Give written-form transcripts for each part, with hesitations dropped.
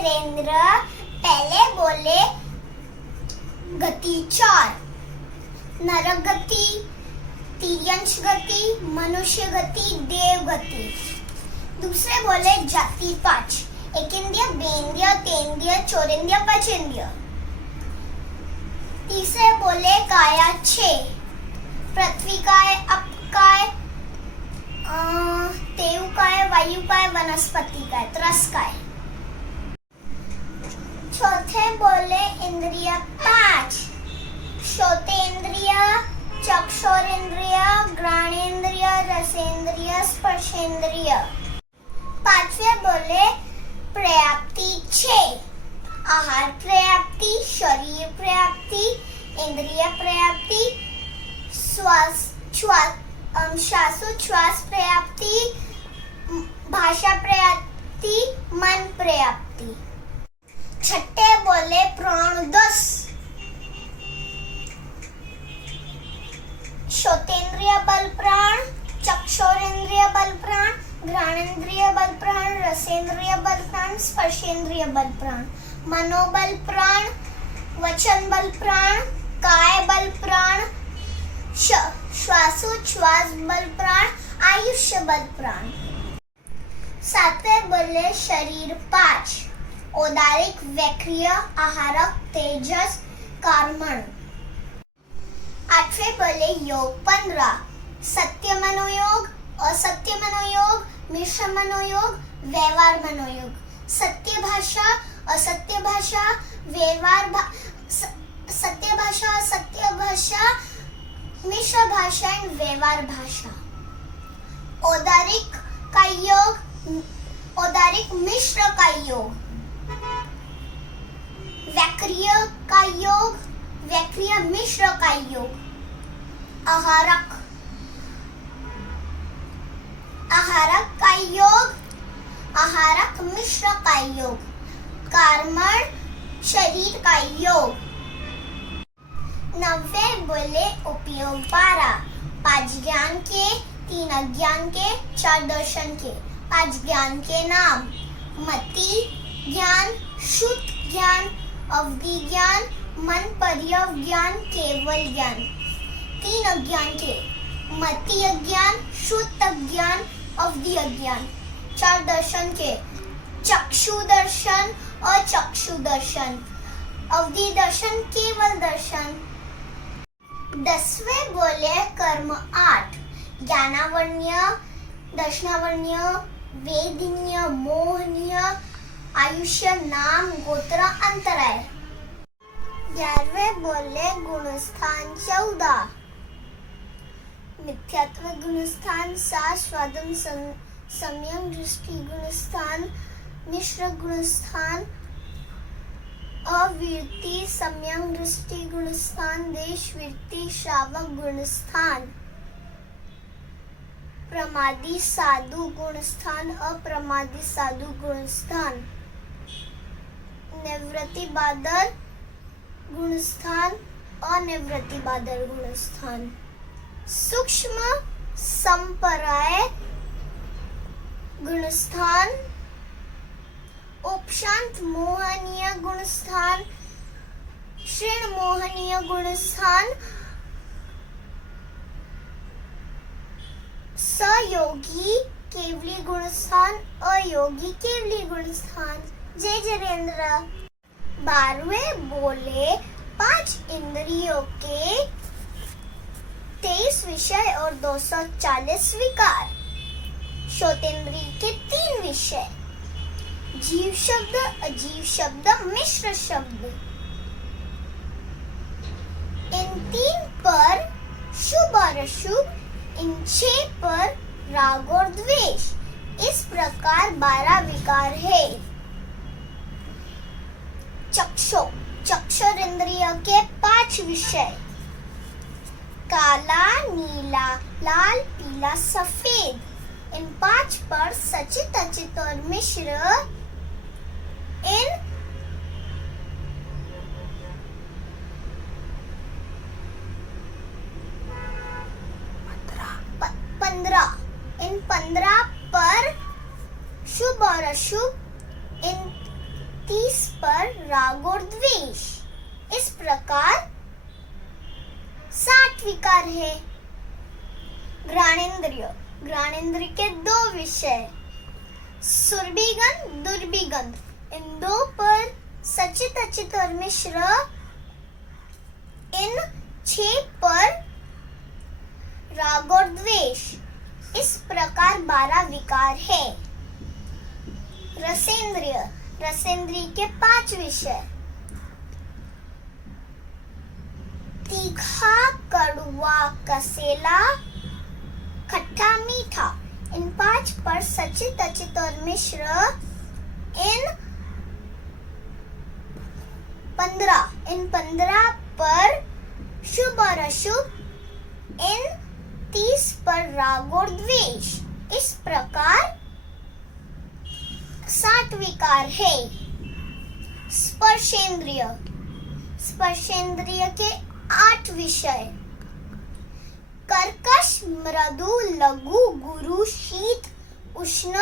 जयेंद्र पहले बोले गति 4, नरक गति, तिर्यंश गति, मनुष्य गति, देव गति। दूसरे बोले जाति 5, एकेंद्रिय, बेंद्रिय, तेंद्रिय, चौरेंद्रिय, पंचेंद्रिय। तीसरे बोले काया 6, पृथ्वी काय, अप काय, तेव काय, वायु काय, वनस्पति काय, त्रस काय। चौथे बोले इंद्रिय 5, श्रोतेंद्रिय, चक्षुरेंद्रिय, घ्राणेंद्रिय, रसेंद्रिय, स्पर्शेंद्रिय। पांचवे बोले पर्याप्ति 6, आहार पर्याप्ति, शरीर पर्याप्ति, इंद्रिय पर्याप्ति, श्वासोच्छ्वास पर्याप्ति, भाषा पर्याप्ति, मन पर्याप्ति। छठे बोले प्राण 10, श्रोतेंद्रिय बल प्राण, चक्षुरेंद्रिय बल प्राण, घ्राणेंद्रिय बल प्राण, रसेंद्रिय बल प्राण, स्पर्शेंद्रिय बल प्राण, मनोबल प्राण, वचन बल प्राण, काय बल प्राण, श्वासोच्छ्वास बल प्राण, आयुष्य बल प्राण। सातवें बोले शरीर 5, औदारिक, वैक्रिय, आहारक, तेजस, कर्मण। आठवें बोले योग 15, सत्य मनोयोग, असत्य मनोयोग, मिश्र मनोयोग, व्यवहार मनोयोग। सत्य भाषा, असत्य भाषा, व्यवहार सत्य भाषा, असत्य भाषा, मिश्र भाषा एंड व्यवहार भाषा। औदारिक का योग, औदारिक मिश्र का योग, वैक्रिय का योग, वैक्रिय मिश्र का योग। आहारक, आहारक का योग, आहारक मिश्र का योग। कर्मण, शरीर का योग। 90 बोले उपयोग 12, 5 ज्ञान के, 3 अज्ञान के, 4 दर्शन के। 5 ज्ञान के नाम: मति ज्ञान, शुद्ध ज्ञान, अवधि ज्ञान, मन पर्यव ज्ञान, केवल ज्ञान। 3 अज्ञान के: मति अज्ञान, शुद्ध अज्ञान, अवधि अज्ञान। 4 दर्शन के: चक्षु दर्शन, अचक्षु दर्शन, अवधि दर्शन, केवल दर्शन। 10वें बोले कर्म 8, ज्ञानावर्ण्य, दर्शनावर्ण्य, वेदनीय, मोहनीय, आयुष्य, नाम, गोत्र, अंतराय। 11वें बोले गुणस्थान 14, मिथ्यात्व गुणस्थान, स्वादम संयम दृष्टि गुणस्थान, मिश्र गुणस्थान, अविरति संयम दृष्टि गुणस्थान, देश वृत्ति श्रावक गुणस्थान, प्रमादी साधु गुणस्थान, अप्रमादी साधु गुणस्थान, निवृत्ति बादल गुणस्थान, अनिवृत्ति बादल गुणस्थान। सूक्ष्म संपराय गुणस्थान, उपशांत मोहनीय गुणस्थान, क्षीण मोहनीय गुणस्थान, सयोगी केवली गुणस्थान, अयोगी केवली गुणस्थान। जय जयेंद्र। 12वें बोले 5 इंद्रियों के 23 विषय और 240 विकार। श्रोतेंद्रिय के 3 विषय: जीव शब्द, अजीव शब्द, मिश्र शब्द। इन 3 पर शुभ और अशुभ, इन 6 पर राग और द्वेष। इस प्रकार 12 विकार है। चक्षुरेंद्रिय के 5 विषय: काला, नीला, लाल, पीला, सफेद। इन 5 पर सचित, अचित और मिश्र। इन 15 पर शुभ और अशुभ। इन 30 पर राग और द्वेष। इस प्रकार 60 विकार है। घ्राणेन्द्रिय, घ्राणेन्द्रिय के 2 विषय, सुरभि गंध, दुर्भि गंध। इन 2 पर सचित, अचित और मिश्र। इन 6 पर राग और द्वेष। इस प्रकार 12 विकार है। रसेंद्रिय, रसेंद्रिय के 5 विषय, तीखा, कड़वा, कसेला, खट्टा, मीठा। इन 5 पर सचित, अचित और मिश्र। इन 15 पर शुभ और अशुभ। इन 30 पर राग और द्वेष। इस प्रकार 60 विकार है। स्पर्शेंद्रिय, स्पर्शेंद्रिय के 8 विषय, कर्कश, मृदु, लघु, गुरु, शीत, उष्ण,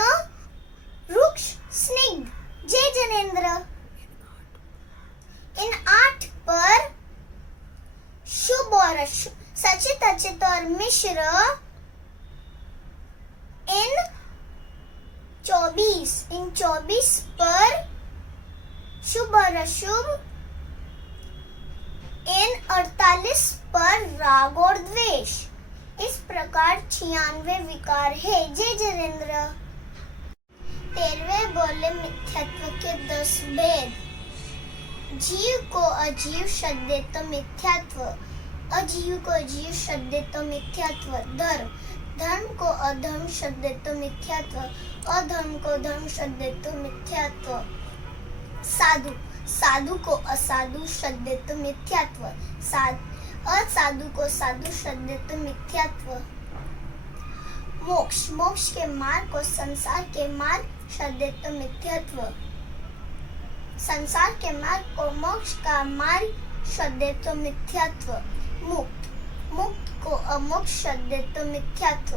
रुक्ष, स्निग्ध। जय जनेन्द्र। इन 8 पर शुभ और अशुभ, सचित, अचित और मिश्र। इन 24 पर शुभ और अशुभ। इन 48 पर राग और द्वेष। इस प्रकार 96 विकार है। जय जनेन्द्र। 13वें बोले मिथ्यात्व के 10 भेद। जीव को अजीव शब्द तो मिथ्यात्व, अजीव को अजीव शब्द तो मिथ्यात्व। धर्म, धर्म को अधर्म शब्द तो मिथ्यात्व, अधर्म को धर्म शब्द तो मिथ्यात्व। साधु, साधु को असाधु शब्द तो मिथ्यात्व, असाधु को साधु शब्द तो मिथ्यात्व। मोक्ष, मोक्ष के मार्ग को संसार के मार्ग शब्द तो मिथ्यात्व, संसार के मार्ग को मोक्ष का मार्ग शब्द तो मिथ्यात्व। मुक्त, मुक्त को अमुक्त शब्द तो मिथ्यात्व,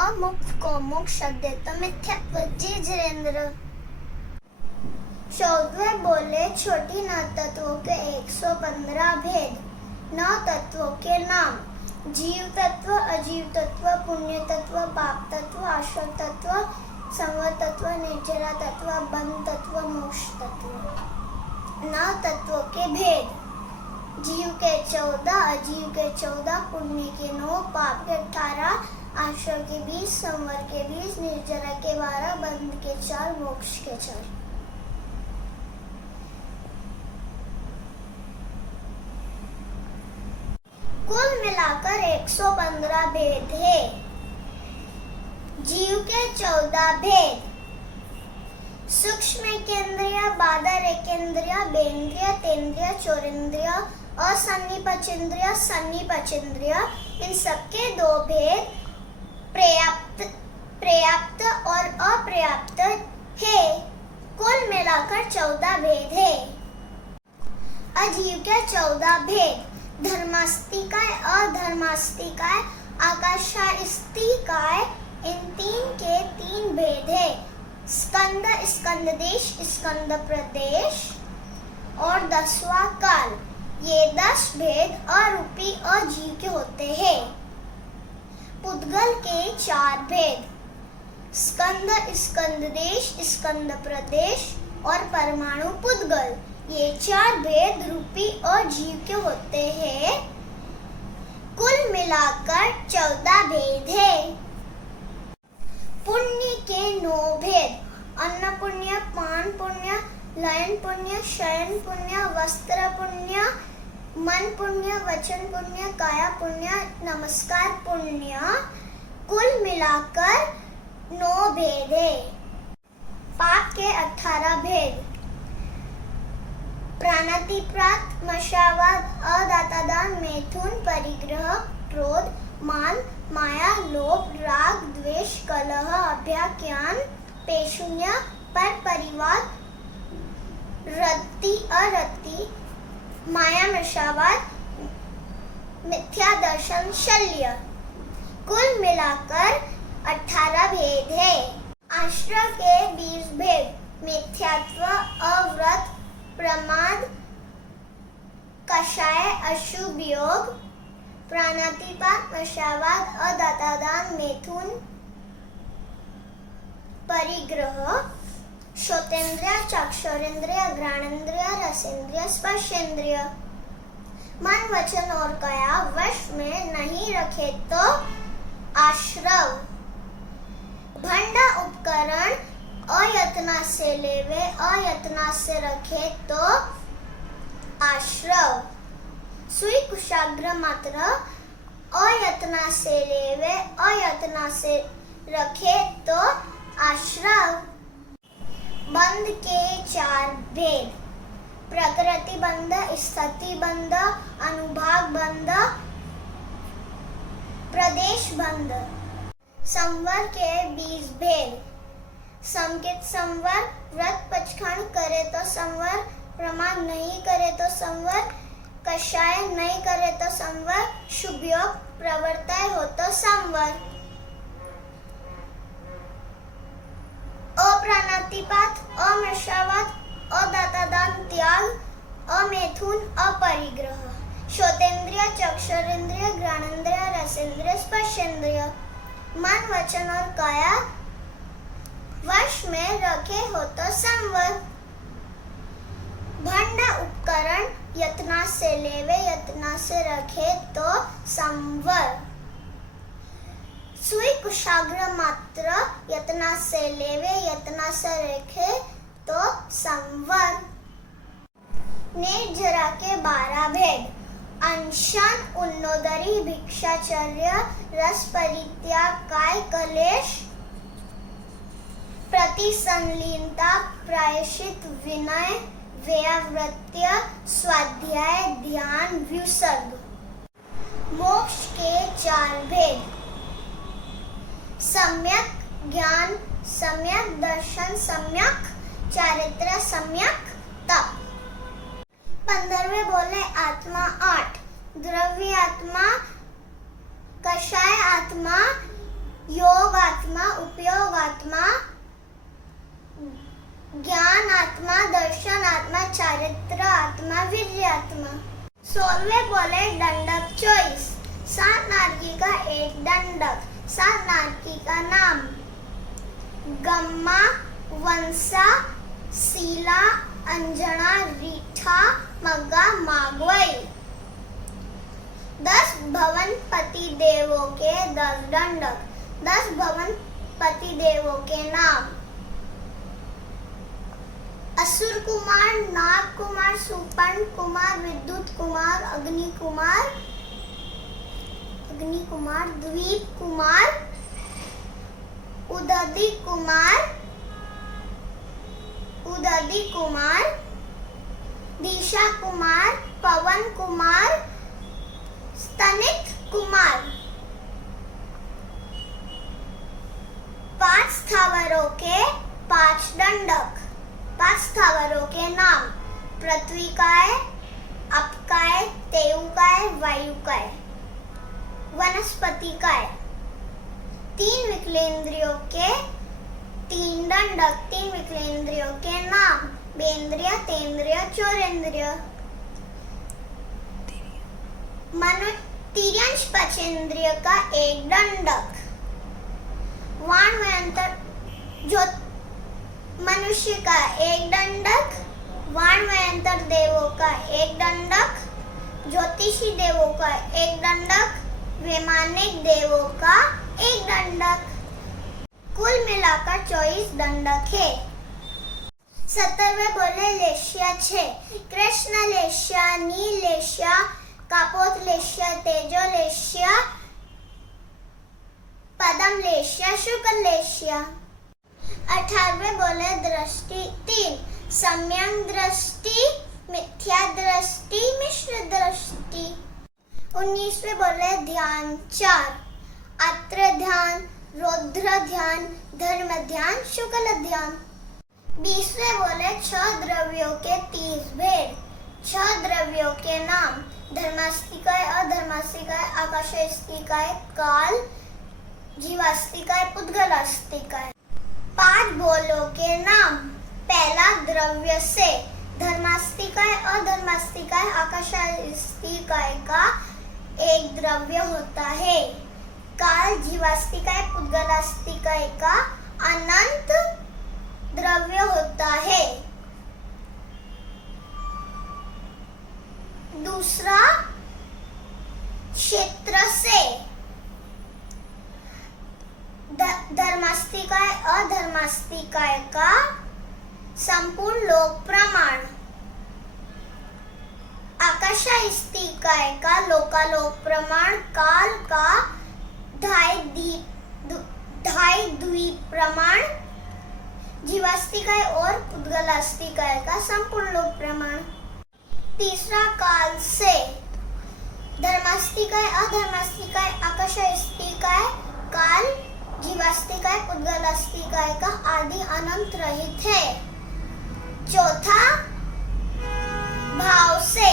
अमुक्त को मोक्ष शब्द तो मिथ्यात्व। जय जनेन्द्र। 14वें बोले छोटी 9 तत्वों के 115 भेद। 9 तत्वों के नाम, जीव तत्व, अजीव तत्व, पुण्य तत्व, पाप तत्व, आश्रम तत्व, संवर तत्व, निर्जरा तत्व, बंध तत्व, मोक्ष तत्व। 9 तत्वों के भेद, जीव के 14, अजीव के 14, पुण्य के 9, पाप के 18, आश्रम के 20, संवर के 20, निर्जरा के 12, बंध के 4, मोक्ष के 4। कुल मिलाकर 115 भेद है। जीव के 14 भेद, सूक्ष्म एकेंद्रिय, बादर एकेंद्रिय, बेंद्रिय, तेंद्रिय, चोरेंद्रिय, असन्निपचेंद्रिय, सन्निपचेंद्रिय। इन सबके 2 भेद, पर्याप्त और अपर्याप्त है। कुल मिलाकर 14 भेद है। अजीव के 14 भेद, धर्मास्तिकाय, अधर्मास्तिकाय, आकाशास्तिकाय। इन 3 के 3 भेद है। स्कंद, स्कंद देश, स्कंद प्रदेश और 10वां काल। ये 10 भेद अरूपी अजीव के होते हैं। पुद्गल के 4 भेद, स्कंद, स्कंद देश, स्कंद प्रदेश और परमाणु पुद्गल। ये 4 भेद रूपी अजीव के होते हैं। कुल मिलाकर 14 भेद है। पुण्य के 9 भेद, अन्न पुण्य, पान पुण्य, लयन पुण्य, शयन पुण्य, वस्त्र पुण्य, मन पुण्य, वचन पुण्य, काया पुण्य, नमस्कार पुण्य। कुल मिलाकर 9 भेद है। पाप के 18 भेद, प्राणातिपात, मशावाद, अदातादान, मैथुन, परिग्रह, क्रोध, मान, माया, लोभ, राग, द्वेष, कलह, अभ्याख्यान, पेशुन्य, पर परिवाद, रति, अरति, माया, मशावाद, मिथ्या दर्शन, शल्य। कुल मिलाकर 18 भेद है। आश्रय के 20 भेद, मिथ्यात्व, अव्रत, प्रमाद, कषाय, अशुभ योग, प्राणातिपात, नशावाद, अदातादान, मैथुन, परिग्रह, श्रोतेंद्रिय, चक्षुरेंद्रिय, घ्राणेंद्रिय, रसेंद्रिय, स्पर्शेंद्रिय। मन, वचन और काया वश में नहीं रखे तो आश्रव। भंड उपकरण अयत्ना से लेवे, अयत्ना से रखे तो आश्रव। सुई कुशाग्र मात्र अयत्ना से लेवे, अयत्ना से रखे तो आश्रव। बंध के चार भेद: प्रकृति बंध, स्थिति बंध, अनुभाग बंध, प्रदेश बंध। संवर के 20 भेद: संकेत संवर, व्रत पचखंड करे तो संवर, प्रमाद नहीं करे तो संवर, कषाय नहीं करे तो संवर, शुभ योग प्रवर्तय हो तो संवर। अप्राणातिपात, अमृषावाद, अदातादान, त्याग, अमैथुन, अपरिग्रह। श्रोतेंद्रिय, चक्षुरेंद्रिय, घ्राणेंद्रिय, रसेंद्रिय, स्पर्शेंद्रिय। मन, वचन और काया वश में रखे हो तो संवर। भंड उपकरण यत्ना से लेवे, यत्ना से रखे तो संवर। सुई कुशाग्र मात्र यत्ना से लेवे, यत्ना से रखे तो संवर। निर्जरा के 12 भेद: अनशन, उन्नोदरी, भिक्षाचर्य, रस परित्याग, काय कलेश, प्रतिसंलीनता, प्रायश्चित, विनय, व्यावृत्य, स्वाध्याय, ध्यान, व्युसर्ग। मोक्ष के 4 भेद: सम्यक ज्ञान, सम्यक दर्शन, सम्यक चारित्र, सम्यक तप। 15वें बोले आत्मा 8: द्रव्य आत्मा, कषाय आत्मा, योग आत्मा, उपयोग आत्मा, ज्ञान आत्मा, दर्शन आत्मा, चारित्र आत्मा, वीर्य आत्मा। 16वें बोले दंडक 24: 7 नारकी का एक दंडक। 7 नारकी का नाम: गम्मा, वंसा, सीला, अंजना, रीठा, मग्गा, मागवई। 10 भवन पति देवों के 10 दंडक। 10 भवन पति देवों के नाम: असुर कुमार, नाग कुमार, सुपर्ण कुमार, विद्युत कुमार, अग्नि कुमार, द्वीप कुमार, उदधि कुमार, दिशा कुमार, पवन कुमार, स्तनित कुमार। 5 स्थावरों के 5 दंडक। 5 स्थावरों के नाम: पृथ्वीकाय, अपकाय, तेयुकाय, वायुकाय, वनस्पतिकाय। 3 विकलेंद्रियों के 3 दंडक। 3 विकलेंद्रियों के नाम: बेंद्रिय, तेंद्रिय, चोरेंद्रिय। तिर्यंश पंचेंद्रिय का 1 दंडक। वाणव्यंतर मनुष्य का 1 दंडक, वाणव्यंतर देवों का 1 दंडक, ज्योतिषी देवों का 1 दंडक, वैमानिक देवों का 1 दंडक। कुल मिलाकर 24 दंडक है। 17वें बोले लेश्या 6: कृष्ण लेश्या, नील लेश्या, कापोत लेश्या, तेजो लेश्या, पदम लेश्या, शुक्ल लेश्या। 18वें बोले दृष्टि 3: सम्यक दृष्टि, मिथ्या दृष्टि, मिश्र दृष्टि। 19वें बोले ध्यान 4: अत्र ध्यान, रौद्र ध्यान, धर्म ध्यान, शुक्ल ध्यान। 20वें बोले 6 द्रव्यों के 30 भेद। 6 द्रव्यों के नाम: धर्मास्तिकाय, अधर्मास्तिकाय, आकाशास्तिकाय, काल, जीवास्तिकाय, पुद्गलास्तिकाय। 5 बोलों के नाम: पहला द्रव्य से। धर्मास्तिकाय अधर्मास्तिकाय आकाशास्तिकाय का एक द्रव्य होता है। काल जीवास्तिकाय पुद्गलास्तिकाय का अनंत द्रव्य होता है। दूसरा क्षेत्र से। धर्मास्तिकाय अधर्मास्तिकाय का संपूर्ण लोक प्रमाण। आकाशास्तिकाय का लोकालोक प्रमाण। काल का ढाई द्वीप प्रमाण। जीवास्तिकाय और पुद्गलास्तिकाय का संपूर्ण लोक प्रमाण। तीसरा काल से। धर्मास्तिकाय अधर्मास्तिकाय आकाशास्तिकाय काल जीवास्तिकाय पुद्गलास्तिकाय का आदि अनंत रहित है। चौथा भाव से।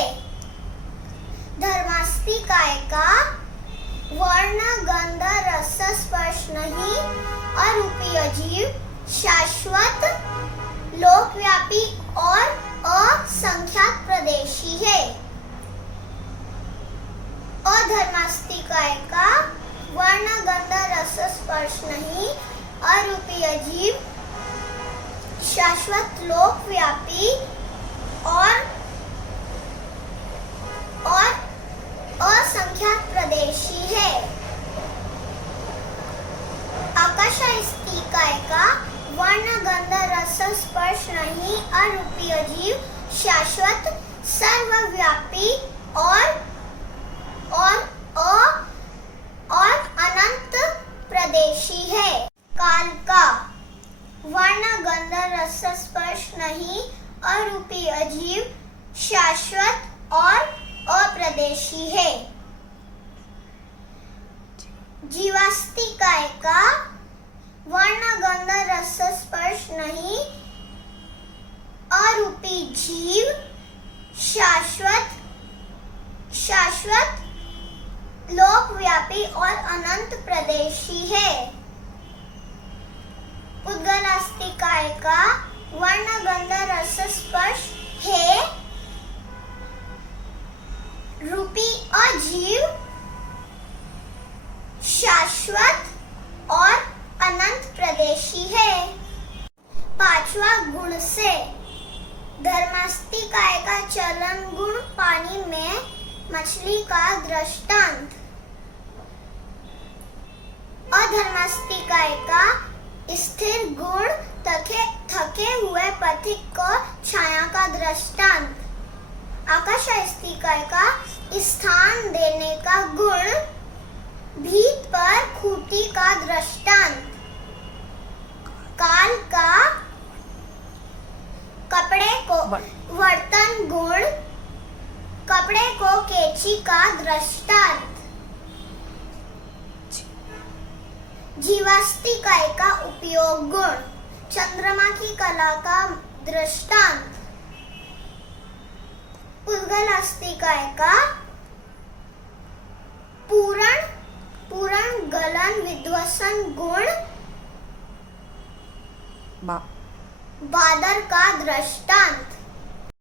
धर्मास्तिकाय का वर्ण गंध रस स्पर्श नहीं अरूपीय जीव शाश्वत लोकव्यापी और असंख्यात प्रदेशी है। अधर्मास्तिकाय का वर्ण गंध रस स्पर्श नहीं अरूपीय जीव शाश्वत लोकव्यापी और असंख्यात प्रदेशी है। आकाशास्तिकाय का वर्ण गंध रस स्पर्श नहीं अरूपीय जीव शाश्वत सर्वव्यापी और अनंत प्रदेशी है। काल का वर्ण गंध रस स्पर्श नहीं अरूपीय जीव शाश्वत और अप्रदेशी है। जीवास्तिकाय का वर्ण गंध रस स्पर्श नहीं अरूपी जीव शाश्वत लोकव्यापी और अनंत प्रदेशी है। पुद्गलास्तिकाय का वर्ण गंध रस स्पर्श है रूपी अजीव शाश्वत और अनंत प्रदेशी है। पांचवा गुण से। धर्मास्तिकाय का चलन गुण पानी में मछली का दृष्टांत। अधर्मास्तिकाय का स्थिर गुण थके हुए पथिक को छाया का दृष्टांत। आकाशास्तिकाय का स्थान देने का गुण भीत पर खूंटी का दृष्टांत। काल का कपड़े को वर्तन गुण कपड़े को कैंची का दृष्टांत। जीवास्तिकाय का उपयोग गुण चंद्रमा की कला का दृष्टांत। पुद्गलास्तिकाय का पूर्ण गलन विध्वंसन गुण बादर का दृष्टांत।